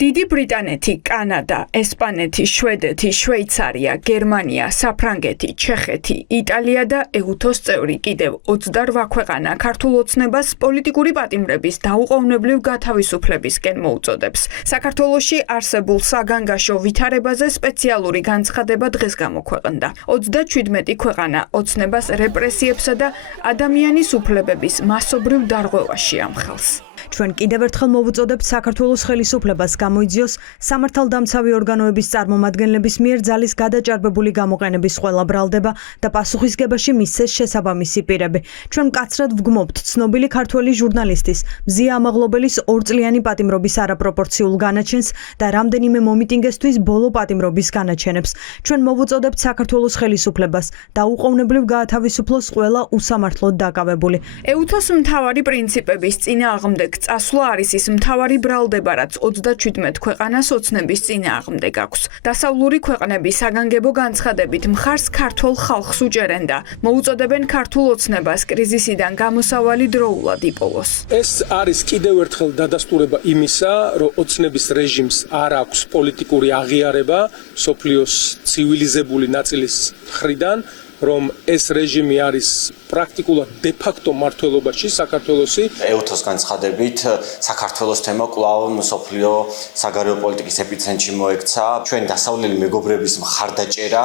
დიდი ბრიტანეთი, კანადა, ესპანეთი, შვედეთი, შვეიცარია, გერმანია, საფრანგეთი, ჩეხეთი, იტალია და EUTO-ს წევრი კიდევ 28 ქვეყანა ქართულ ოცნებას პოლიტიკური პატიმრების დაუყოვნებლივ გათავისუფლებისკენ მოუწოდებს. საქართველოში არსებულ საგანგაშო ვითარებაზე სპეციალური განცხადება დღეს გამოქვეყნდა. 37 ქვეყანა ოცნებას რეპრესიებსა და ადამიანის უფლებების მასობრივ დარღვევაში ამხელს. ჩვენ კიდევ ერთხელ მოვუწოდებთ საქართველოს ხელისუფლებას გამოიძიოს სამართალდამცავი ორგანოების წარმომადგენლების მიერ ძალის გადაჭარბებული გამოყენების ყველა ბრალდება და პასუხისგებაში მისცეს შესაბამისი პირები. ჩვენ მკაცრად ვგმობთ ცნობილი ქართველი ჟურნალისტის მზია ამაღლობელის 2 წლიანი პატიმრობის არაპროპორციულ განაჩენს და რამდენიმე მომიტინგესთვის ბოლო პატიმრობის განაჩენებს. ჩვენ მოვუწოდებთ საქართველოს ხელისუფლებას დაუყოვნებლივ გაათავისუფლოს ყველა უსამართლოდ დაკავებული. EUTO-ს მთავარი პრინციპების წინააღმდეგ წასვლა არის ის მთავარი ბრალდება, რაც 37 ქვეყანას ოცნების წინააღმდეგ აქვს. დასავლური ქვეყნები საგანგებო განცხადებით მხარს ქართულ ხალხს უჭერენ და მოუწოდებენ ქართულ ოცნებას კრიზისიდან გამოსავალი დროულად იპოვოს. ეს არის კიდევ ერთხელ დადასტურება იმისა, რომ ოცნების რეჟიმს არ აქვს პოლიტიკური აღიარება სოფლიოს ცივილიზებული ნაწილის მხრიდან, რომ ეს რეჟიმი არის პრაქტიკულად დე-ფაქტო მმართველობაში საქართველოსი. EUTO-ს განცხადებით საქართველოს თემა კვლავ მსოფლიო საგარეო პოლიტიკის ეპიცენტრში მოექცა. ჩვენ დასავლელი მეგობრების მხარდაჭერა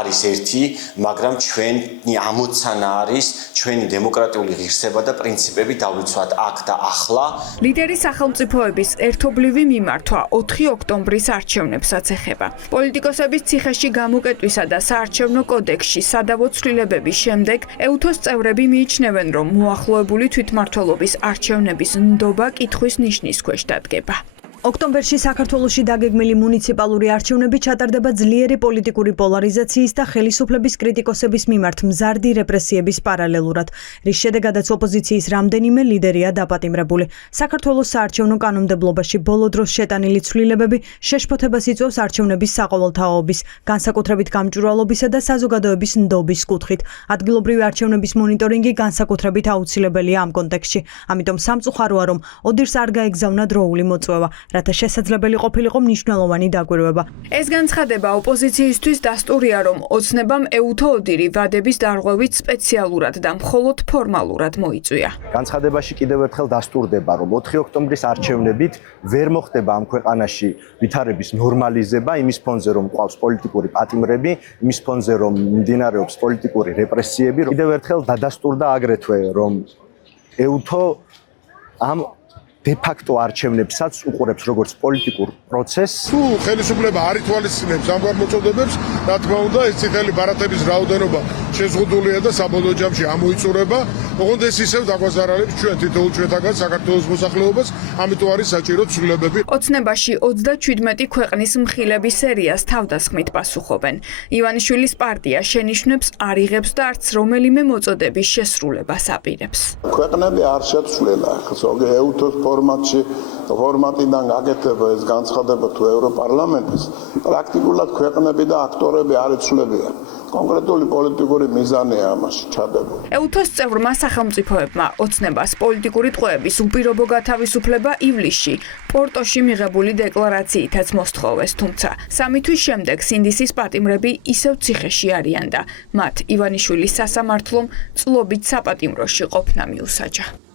არის ერთი, მაგრამ ჩვენი ამოცანა არის ჩვენი დემოკრატიული ღირსება და პრინციპები დავიცვათ აქ და ახლა. ლიდერი სახელმწიფოების ერთობლივი მიმართვა 4 ოქტომბრის არჩევნებსაც ეხება. პოლიტიკოსების ციხეში გამოკეტვისა და საარჩევნო კოდექსში სადავო ცვლილებების შემდეგ EUTO-ს წევრები მიიჩნევენ, რომ მოახლოებული თვითმმართველობის არჩევნების ნდობა კითხვის ნიშნის ქვეშ დადგება. ოქტომბერში საქართველოში დაგეგმილი მუნიციპალური არჩევნები ჩატარდება ძლიერი პოლიტიკური პოლარიზაციის და ხელისუფლების კრიტიკოსების მიმართ მზარდი რეპრესიების პარალელურად, რის შედეგადაც ოპოზიციის რამდენიმე ლიდერია დაპატიმრებული. საქართველოს საარჩევნო კანონმდებლობაში ბოლო დროს შეტანილი ცვლილებები შეშფოთებას იწვევს არჩევნების საყოველთაობის, განსაკუთრებით გამჭვირვალობისა და საზოგადოების ნდობის კუთხით. ადგილობრივი არჩევნების მონიტორინგი განსაკუთრებით აუცილებელია ამ კონტექსტში. ამიტომ სამწუხაროა, რომ ოდირს არ გაეგზავნა დროული მოწვევა. რათა შესაძლებელი ყოფილიყო მნიშვნელოვანი დაკვირვება. ეს განცხადება ოპოზიციისთვის დასტურია, რომ ოცნებამ EUTO ოდირი ვადების დარღვევით სპეციალურად და მხოლოდ ფორმალურად მოიწვია. განცხადებაში კიდევ ერთხელ დასტურდება, რომ 4 ოქტომბრის არჩევნებით ვერ მოხდება ამ ქვეყანაში ვითარების ნორმალიზება იმის ფონზე, რომ ყავს პოლიტიკური პატიმრები, იმის ფონზე, რომ მიმდინარეობს პოლიტიკური რეპრესიები. კიდევ ერთხელ დადასტურდა აგრეთვე, რომ EUTO ამ დე-ფაქტო არჩევნებსაც უყურებს როგორც პოლიტიკურ პროცესს. თუ ხელისუფლება არ ითვალისწინებს ამგვარ მოწოდებებს, რა თქმა უნდა, ეს წითელი ბარათების რაოდენობა შეზღუდულია და საბოლოო ჯამში ამოიწურება. ოღონდ ეს ისევ დაგვაზარალებს ჩვენ თითოეულ ჩვენთაგან საქართველოს მოსახლეობას, ამიტომ არის საჭირო ცვლილებები. ოცნებაში 37 ქვეყნის მხილების სერიას თავდასხმით პასუხობენ. ივანიშვილის პარტია შენიშვნებს არ იღებს და არც რომელიმე მოწოდების შესრულებას აპირებს. ქვეყნები არ შეცვლილა, ზოგი EUTO-ს ფორმატიდან გაკეთება ეს განცხადება თუ ევროპარლამენტის, პრაქტიკულად ქვეყნები და აქტორები არ იცვლებიან. კონკრეტული პოლიტიკური მიზანია ამაში ჩადებული. EUTO-ს წევრმა სახელმწიფოებმა ოცნებას პოლიტიკური ტყვეების უპირობო გათავისუფლება ივლისში პორტოში მიღებული დეკლარაციითაც მოსთხოვეს, თუმცა 3 თვის შემდეგ სინდისის პატიმრები ისევ ციხეში არიან და მათ ივანიშვილის სასამართლომ წლობით საპატიმროში ყოფნა მიუსაჯა.